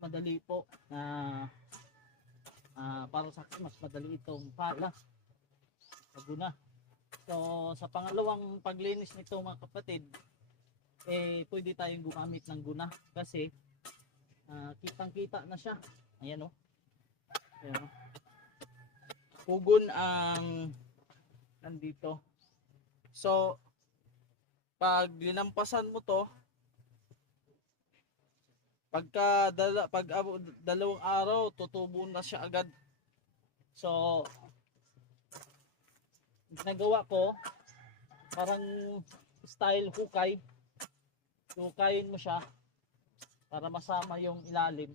madali po na ah, para sa akin mas madali itong pala sa guna. So sa pangalawang paglinis nito mga kapatid, eh pwede tayong gumamit ng guna kasi ah, kitang-kita na siya. Ayan oh. Ayan oh. Pugon ang nandito. So pag linampasan mo to, pagka dala, pag dalawang araw tutubo na siya agad. So nagawa ko parang style hukay. Hukayin mo siya para masama yung ilalim.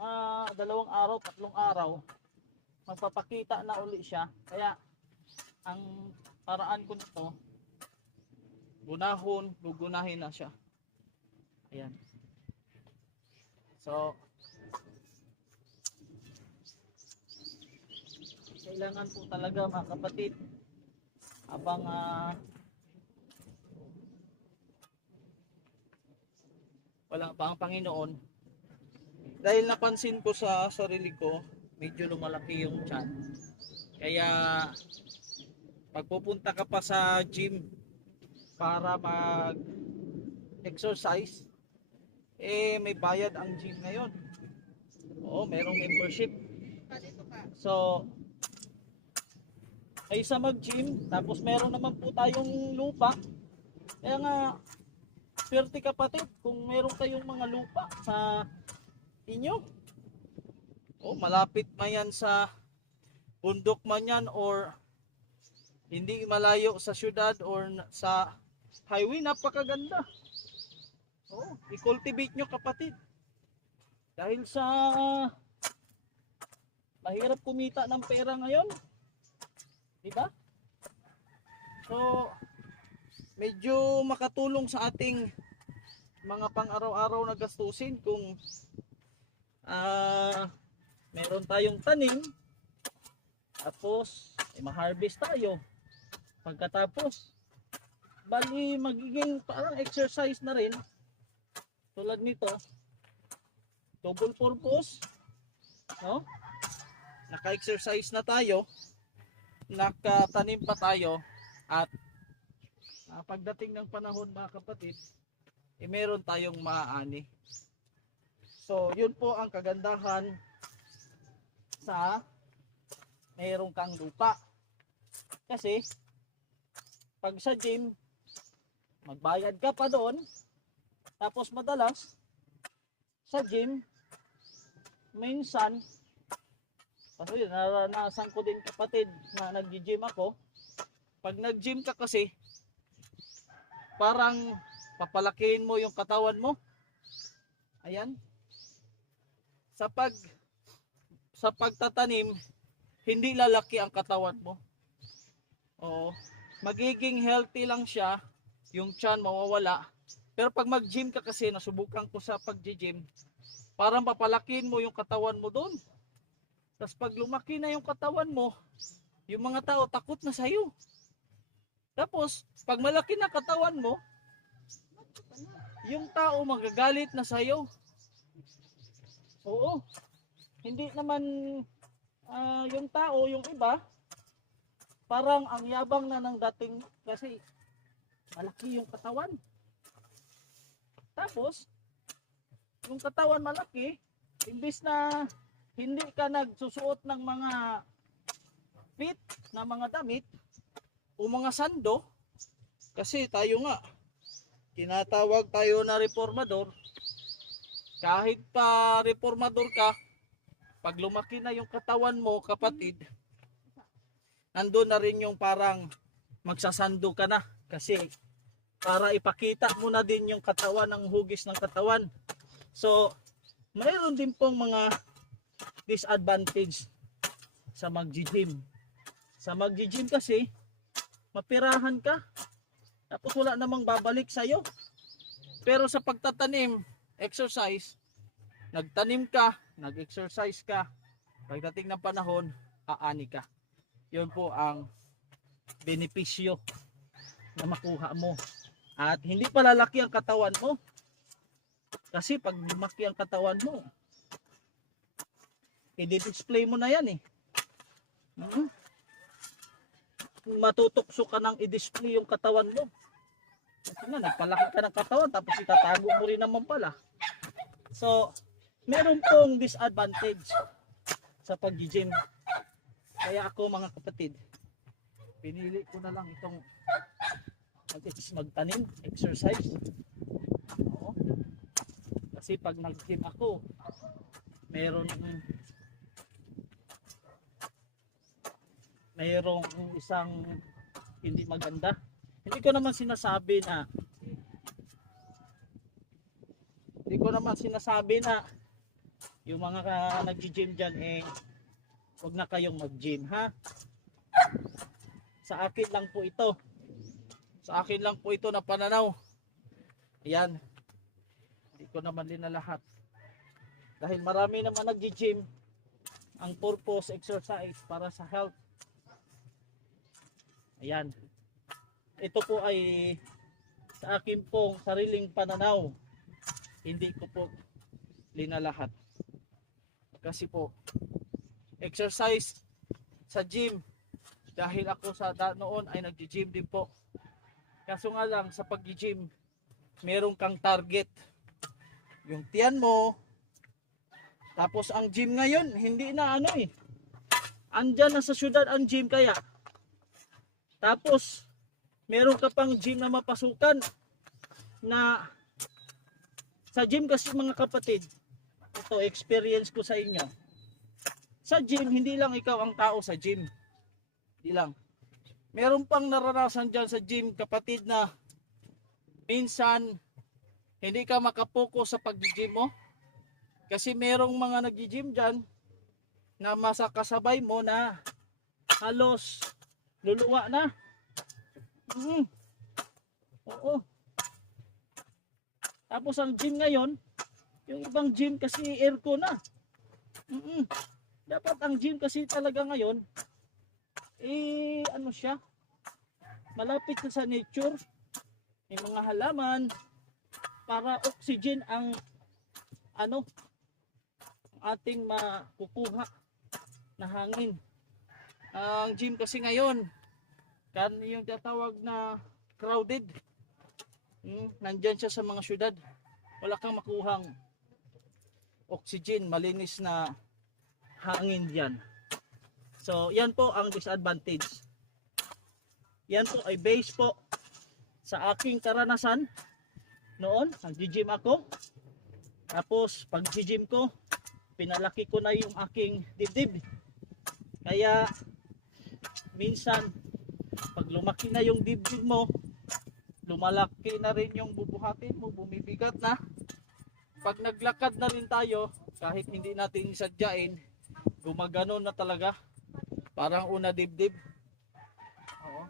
Ah dalawang araw tatlong araw magpapakita na uli siya. Kaya ang paraan ko nito gunahon gugunahin na siya. Ayan So, kailangan po talaga mga kapatid habang ah, wala pa ang Panginoon dahil napansin ko sa sarili ko medyo lumalaki yung chan kaya pagpupunta ka pa sa gym para mag exercise eh may bayad ang gym ngayon. Oo, merong membership. So, kaysa mag-gym, tapos meron naman po tayong lupa. Kaya nga, swerte kapatid kung meron kayong mga lupa sa inyo. Oh, malapit man yan sa bundok man yan or hindi malayo sa syudad or sa highway, napakaganda. Oh, i-cultivate nyo kapatid. Dahil sa mahirap kumita ng pera ngayon. Di ba? So, medyo makatulong sa ating mga pang-araw-araw na gastusin kung ah meron tayong tanim tapos eh, ma-harvest tayo pagkatapos bali magiging parang exercise na rin tulad nito. Double purpose. No? Naka-exercise na tayo. Nakatanim pa tayo. At ah, pagdating ng panahon mga kapatid eh meron tayong maaani. So yun po ang kagandahan sa meron kang lupa. Kasi pag sa gym magbayad ka pa doon tapos madalas sa gym minsan kasi naranasan ko din kapatid na nag-gym ako. Pag nag-gym ka kasi parang papalakihin mo yung katawan mo. Ayan. Sa pag sa pagtatanim hindi lalaki ang katawan mo. Oo. Magiging healthy lang siya yung chan mawawala pero pag mag-gym ka kasi, nasubukan ko sa pag-gym, parang papalakin mo yung katawan mo doon. Tapos pag lumaki na yung katawan mo, yung mga tao takot na sa'yo. Tapos, pag malaki na katawan mo, yung tao magagalit na sa'yo. Oo. Hindi naman ah, yung tao, yung iba, parang ang yabang na ng dating kasi malaki yung katawan. Tapos, yung katawan malaki, imbis na hindi ka nagsusuot ng mga fit na mga damit o mga sando, kasi tayo nga, tinatawag tayo na reformador, kahit pa reformador ka, pag lumaki na yung katawan mo, kapatid, nandun na rin yung parang magsasando ka na kasi para ipakita mo na din yung katawan ng hugis ng katawan. So, mayroon din pong mga disadvantage sa mag-gym. Sa mag-gym kasi, mapirahan ka. Tapos wala namang babalik sa'yo. Pero sa pagtatanim, exercise, nagtanim ka, nag-exercise ka, pagdating ng panahon, aani ka. Yun po ang benepisyo na makuha mo. At hindi pa lalaki ang katawan mo. Kasi pag lumaki ang katawan mo, i-display mo na yan eh. Kung Matutokso ka nang i-display yung katawan mo. Kasi nga, nagpalaki ka ng katawan tapos itatago mo rin naman pala. So, meron pong disadvantage sa pag-gym. Kaya ako mga kapatid, pinili ko na lang itong mag- magtanim, exercise. Oo. Kasi pag nag-gym ako, meron mayroong isang hindi maganda. Hindi ko naman sinasabi na hindi ko naman sinasabi na yung mga nag-gym dyan eh huwag na kayong mag-gym ha. Sa akin lang po ito. Sa akin lang po ito na pananaw. Ayan. Hindi ko naman din na lahat. Dahil marami naman nag-gym ang purpose exercise para sa health. Ayan. Ito po ay sa akin pong sariling pananaw. Hindi ko po linalahat. Kasi po, exercise sa gym. Dahil ako sa noon ay nag-gym din po. Kaso nga lang sa pag-gym, meron kang target. Yung tiyan mo, tapos ang gym ngayon, hindi na ano eh. Andyan na sa syudad ang gym kaya. Tapos, meron ka pang gym na mapasukan na sa gym kasi mga kapatid, ito experience ko sa inyo. Sa gym, hindi lang ikaw ang tao sa gym. Hindi lang. Meron pang naranasan dyan sa gym, kapatid, na minsan hindi ka makapokus sa pag-gym mo. Kasi merong mga nag-gym dyan na masakasabay mo na halos luluwa na. Mm. Oo. Tapos ang gym ngayon, yung ibang gym kasi aircon na. Mm Dapat ang gym kasi talaga ngayon, eh ano siya, malapit sa nature, may mga halaman, para oxygen ang ano, ating makukuha na hangin. Ang gym kasi ngayon, kan yung tatawag na crowded. Hmm, nandyan siya sa mga syudad. Wala kang makuhang oxygen, malinis na hangin diyan. So, yan po ang disadvantage. Yan po ay base po sa aking karanasan noon, nag-gym ako. Tapos, pag gym ko, pinalaki ko na yung aking dibdib. Kaya, minsan, pag lumaki na yung dibdib mo, lumalaki na rin yung bubuhatin mo, bumibigat na. Pag naglakad na rin tayo, kahit hindi natin sadyain, gumagano na talaga. Parang una dibdib. Oo.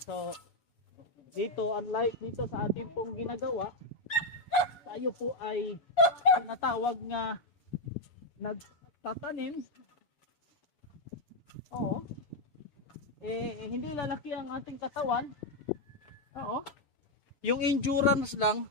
So, dito, unlike dito sa ating pong ginagawa, tayo po ay natawag nga nagtatanim. Oo. Eh, eh, hindi lalaki ang ating katawan. Oo. Yung endurance lang,